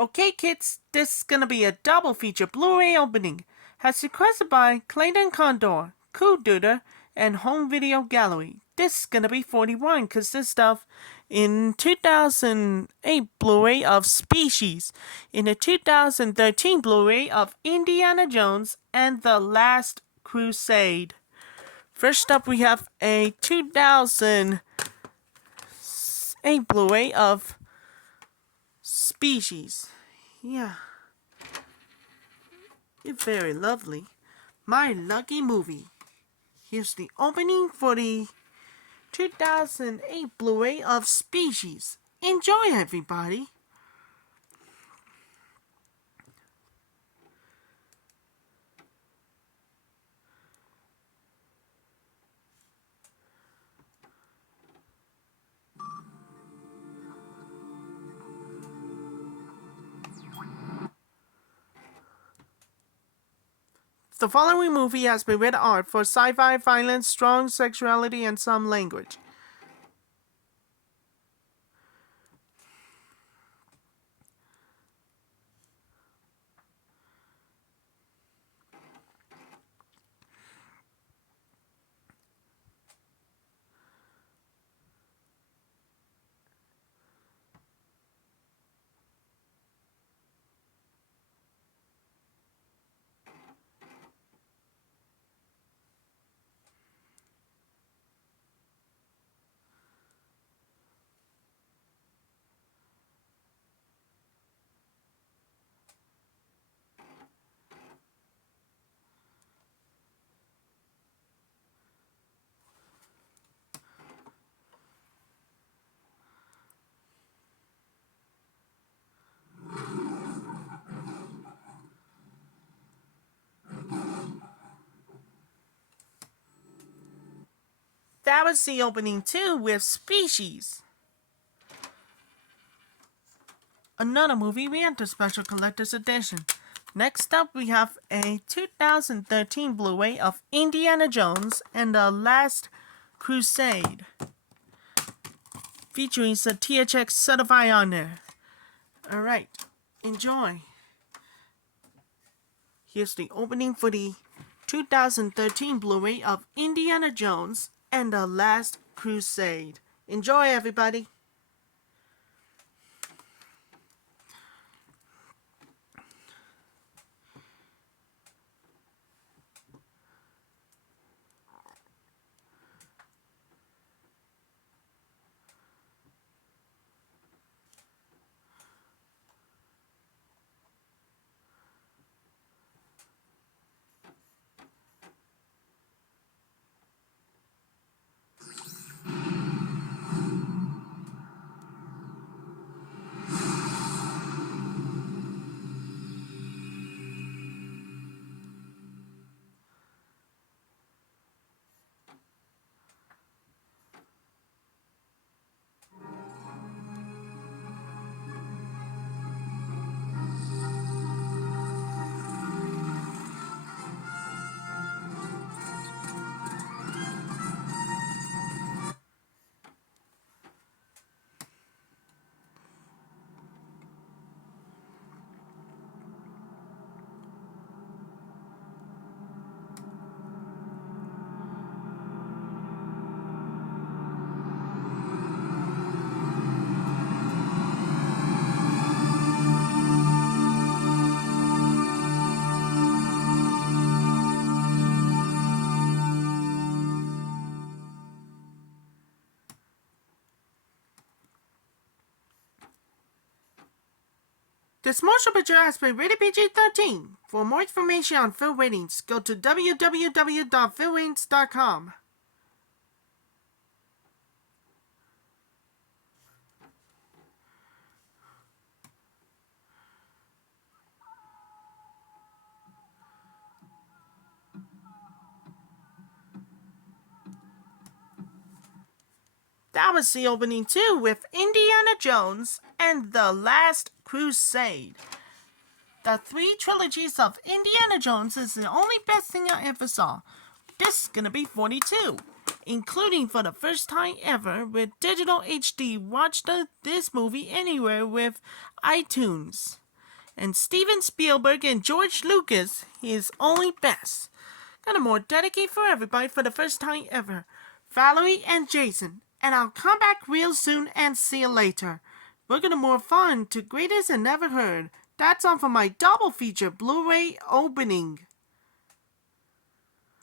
Okay, kids, this is gonna be a double feature Blu-ray opening, as requested by ClaytonCondo, Coolduder, and HomeVideoGallery. This is gonna be 41, consist of in 2008 Blu-ray of Species, in the 2013 Blu-ray of Indiana Jones and the Last Crusade. First up, we have a 2008 Blu-ray of Species. Yeah, it's very lovely. My lucky movie. Here's the opening for the 2008 Blu-ray of Species. Enjoy, everybody. The following movie has been rated R for sci-fi, violence, strong sexuality, and some language. That was the opening too with Species. Another movie we enter special collector's edition. Next up, we have a 2013 Blu-ray of Indiana Jones and the Last Crusade, featuring the THX certified on there. Alright, enjoy. Here's the opening for the 2013 Blu-ray of Indiana Jones and the Last Crusade. Enjoy, everybody. This motion picture has been rated PG-13. For more information on film ratings, go to www.filmratings.com. That was the opening too with Indiana Jones and the Last Crusade. The three trilogies of Indiana Jones is the only best thing I ever saw. This is gonna be 42, including for the first time ever with digital HD. Watch this movie anywhere with iTunes. And Steven Spielberg and George Lucas, his only best. Gonna more dedicate for everybody for the first time ever. Valerie and Jason. And I'll come back real soon and see you later. We're gonna more fun to greatest and never heard. That's all for my double feature Blu-ray opening.